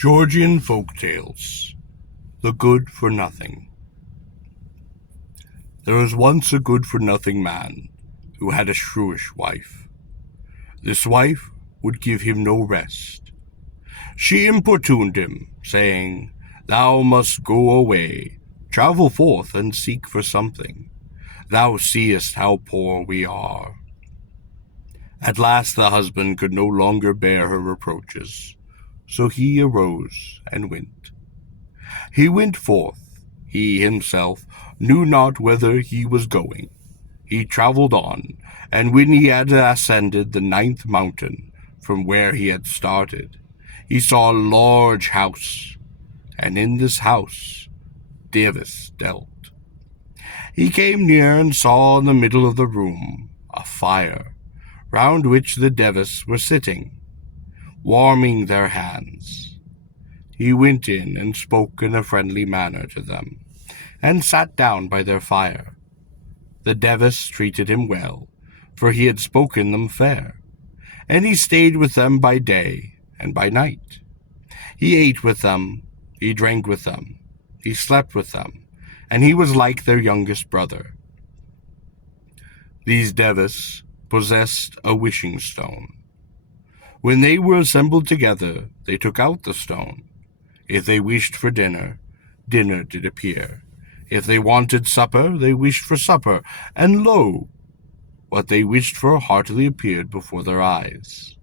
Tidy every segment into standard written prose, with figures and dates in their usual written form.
Georgian Folk Tales. The Good-for-Nothing. There was once a good-for-nothing man who had a shrewish wife. This wife would give him no rest. She importuned him, saying, "Thou must go away, travel forth and seek for something. Thou seest how poor we are." At last the husband could no longer bear her reproaches, so he arose and went. He went forth. He himself knew not whither he was going. He travelled on, and when he had ascended the 9th mountain from where he had started, he saw a large house, and in this house Davis dwelt. He came near and saw in the middle of the room a fire, round which the Davis were sitting, warming their hands. He went in and spoke in a friendly manner to them, and sat down by their fire. The Davis treated him well, for he had spoken them fair, and he stayed with them by day and by night. He ate with them, he drank with them, he slept with them, and he was like their youngest brother. These Davis possessed a wishing stone. When they were assembled together, they took out the stone. If they wished for dinner, dinner did appear. If they wanted supper, they wished for supper, and lo, what they wished for heartily appeared before their eyes.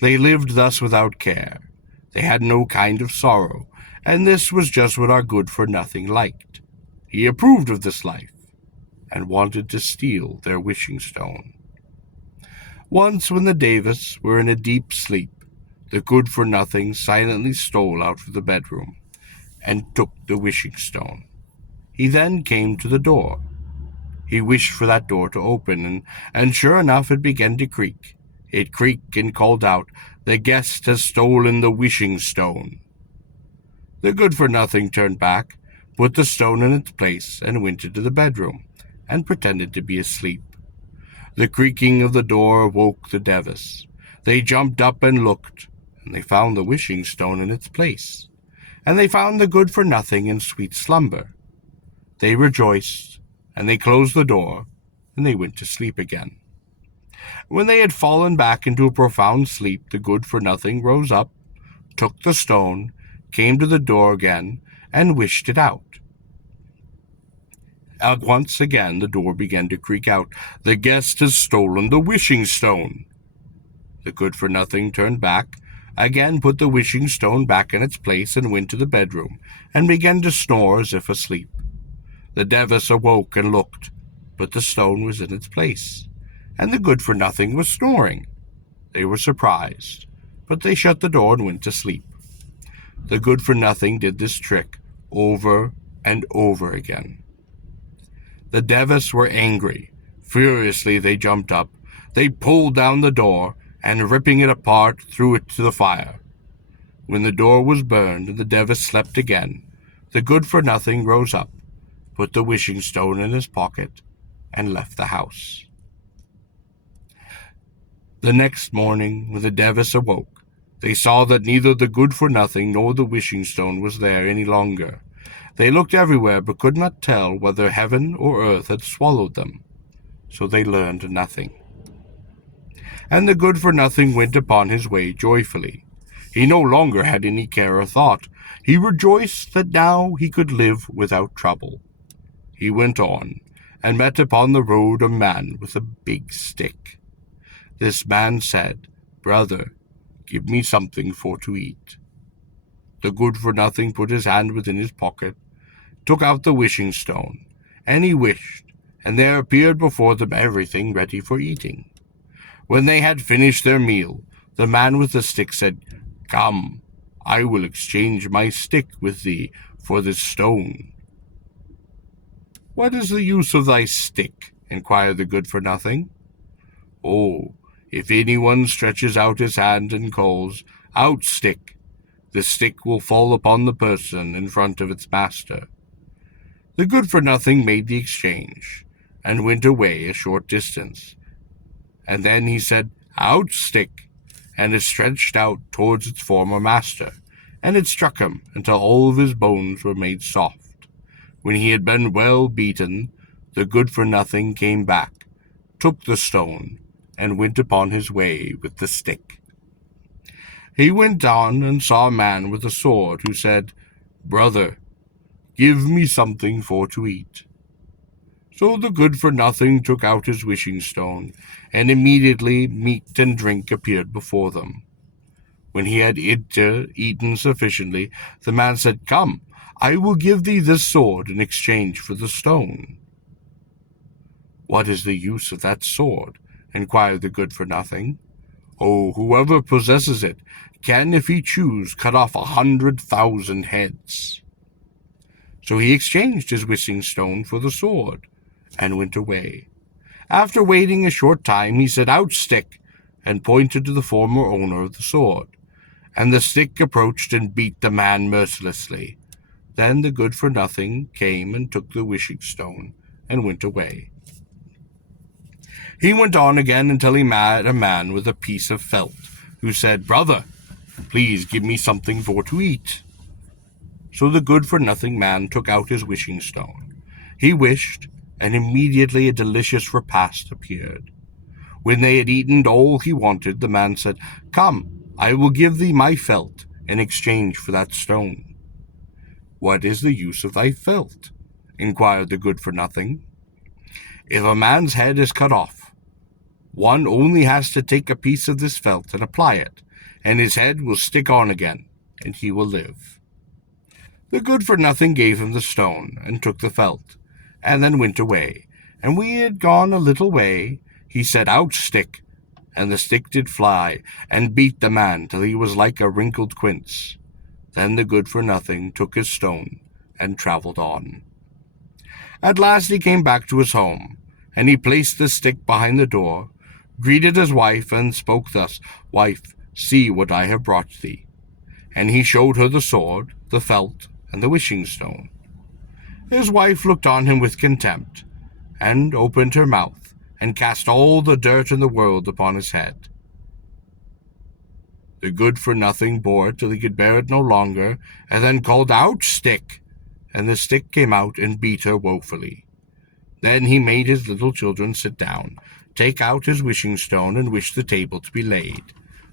They lived thus without care. They had no kind of sorrow, and this was just what our good-for-nothing liked. He approved of this life, and wanted to steal their wishing stone. Once, when the Davis were in a deep sleep, the good-for-nothing silently stole out of the bedroom and took the wishing stone. He then came to the door. He wished for that door to open, and sure enough it began to creak. It creaked and called out, "The guest has stolen the wishing stone." The good-for-nothing turned back, put the stone in its place, and went into the bedroom, and pretended to be asleep. The creaking of the door awoke the Davis. They jumped up and looked, and they found the wishing stone in its place, and they found the good-for-nothing in sweet slumber. They rejoiced, and they closed the door, and they went to sleep again. When they had fallen back into a profound sleep, the good-for-nothing rose up, took the stone, came to the door again, and wished it out. Once again the door began to creak out, "The guest has stolen the wishing stone." The good-for-nothing turned back, again put the wishing stone back in its place, and went to the bedroom, and began to snore as if asleep. The Davis awoke and looked, but the stone was in its place, and the good-for-nothing was snoring. They were surprised, but they shut the door and went to sleep. The good-for-nothing did this trick over and over again. The Davis were angry. Furiously they jumped up. They pulled down the door, and ripping it apart, threw it to the fire. When the door was burned and the Davis slept again, the good-for-nothing rose up, put the wishing stone in his pocket, and left the house. The next morning, when the Davis awoke, they saw that neither the good-for-nothing nor the wishing stone was there any longer. They looked everywhere, but could not tell whether heaven or earth had swallowed them, so they learned nothing. And the good-for-nothing went upon his way joyfully. He no longer had any care or thought. He rejoiced that now he could live without trouble. He went on, and met upon the road a man with a big stick. This man said, "Brother, give me something for to eat." The good-for-nothing put his hand within his pocket, took out the wishing stone, and he wished, and there appeared before them everything ready for eating. When they had finished their meal, the man with the stick said, "Come, I will exchange my stick with thee for this stone." "What is the use of thy stick?" inquired the good-for-nothing. "Oh, if anyone stretches out his hand and calls, 'Out, stick!' the stick will fall upon the person in front of its master." The good-for-nothing made the exchange, and went away a short distance. And then he said, "Out, stick!" and it stretched out towards its former master, and it struck him until all of his bones were made soft. When he had been well beaten, the good-for-nothing came back, took the stone, and went upon his way with the stick. He went on and saw a man with a sword, who said, "Brother, give me something for to eat." So the good-for-nothing took out his wishing stone, and immediately meat and drink appeared before them. When he had eaten sufficiently, the man said, "Come, I will give thee this sword in exchange for the stone." "What is the use of that sword?" inquired the good-for-nothing. "Oh, whoever possesses it can, if he choose, cut off 100,000 heads." So he exchanged his wishing stone for the sword, and went away. After waiting a short time, he said, "Out, stick," and pointed to the former owner of the sword. And the stick approached and beat the man mercilessly. Then the good-for-nothing came and took the wishing stone, and went away. He went on again until he met a man with a piece of felt, who said, "Brother, please give me something for to eat." So the good-for-nothing man took out his wishing stone. He wished, and immediately a delicious repast appeared. When they had eaten all he wanted, the man said, "Come, I will give thee my felt in exchange for that stone." "What is the use of thy felt?" inquired the good-for-nothing. "If a man's head is cut off, one only has to take a piece of this felt and apply it, and his head will stick on again, and he will live." The good-for-nothing gave him the stone, and took the felt, and then went away. And when he had gone a little way, he said, "Out, stick," and the stick did fly, and beat the man till he was like a wrinkled quince. Then the good-for-nothing took his stone, and travelled on. At last he came back to his home, and he placed the stick behind the door, greeted his wife, and spoke thus, "Wife, see what I have brought thee." And he showed her the sword, the felt, and the wishing stone. His wife looked on him with contempt, and opened her mouth, and cast all the dirt in the world upon his head. The good-for-nothing bore it till he could bear it no longer, and then called, "Out, stick!" and the stick came out and beat her woefully. Then he made his little children sit down, take out his wishing stone, and wish the table to be laid,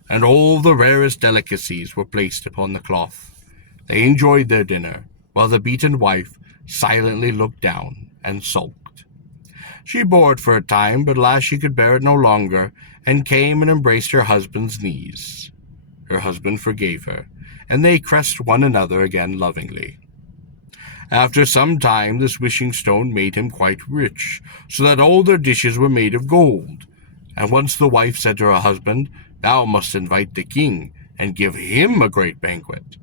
and all the rarest delicacies were placed upon the cloth. They enjoyed their dinner, while the beaten wife silently looked down and sulked. She bore it for a time, but at last she could bear it no longer, and came and embraced her husband's knees. Her husband forgave her, and they caressed one another again lovingly. After some time, this wishing stone made him quite rich, so that all their dishes were made of gold. And once the wife said to her husband, "Thou must invite the king, and give him a great banquet."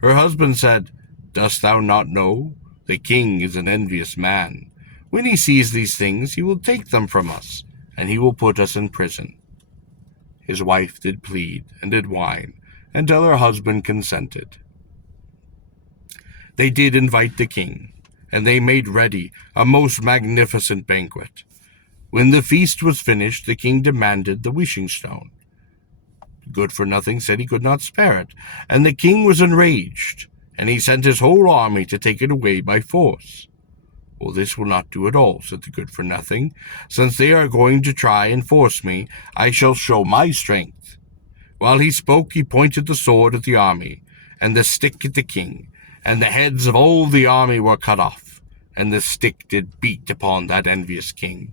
Her husband said, "Dost thou not know? The king is an envious man. When he sees these things, he will take them from us, and he will put us in prison." His wife did plead, and did whine, until her husband consented. They did invite the king, and they made ready a most magnificent banquet. When the feast was finished, the king demanded the wishing stone. Good-for-nothing said he could not spare it, and the king was enraged, and he sent his whole army to take it away by force. "Well, this will not do at all," said the good-for-nothing. "Since they are going to try and force me, I shall show my strength." While he spoke, he pointed the sword at the army, and the stick at the king, and the heads of all the army were cut off, and the stick did beat upon that envious king.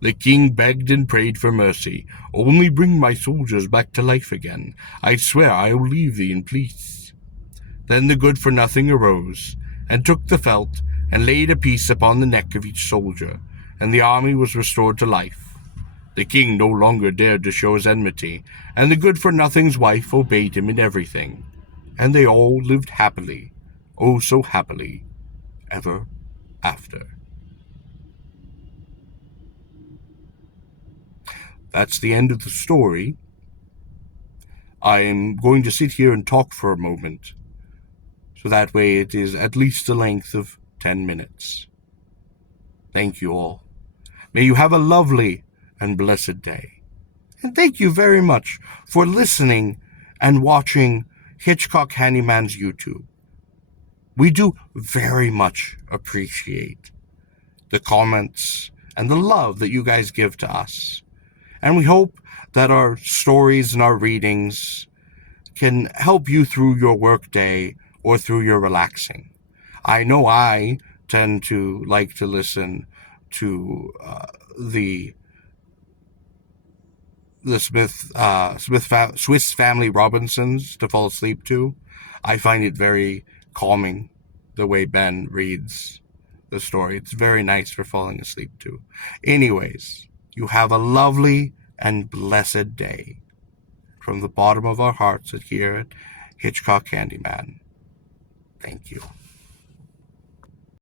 The king begged and prayed for mercy. "Only bring my soldiers back to life again. I swear I will leave thee in peace." Then the good-for-nothing arose, and took the felt, and laid a piece upon the neck of each soldier, and the army was restored to life. The king no longer dared to show his enmity, and the good-for-nothing's wife obeyed him in everything, and they all lived happily, oh so happily, ever after. That's the end of the story. I'm going to sit here and talk for a moment, so that way it is at least the length of 10 minutes. Thank you all. May you have a lovely and blessed day. And thank you very much for listening and watching Hitchcock Handyman's YouTube. We do very much appreciate the comments and the love that you guys give to us. And we hope that our stories and our readings can help you through your workday or through your relaxing. I know I tend to like to listen to the Swiss Family Robinsons to fall asleep to. I find it very calming the way Ben reads the story. It's very nice for falling asleep to. Anyways, you have a lovely and blessed day. From the bottom of our hearts here at Hitchcock Candyman. Thank you.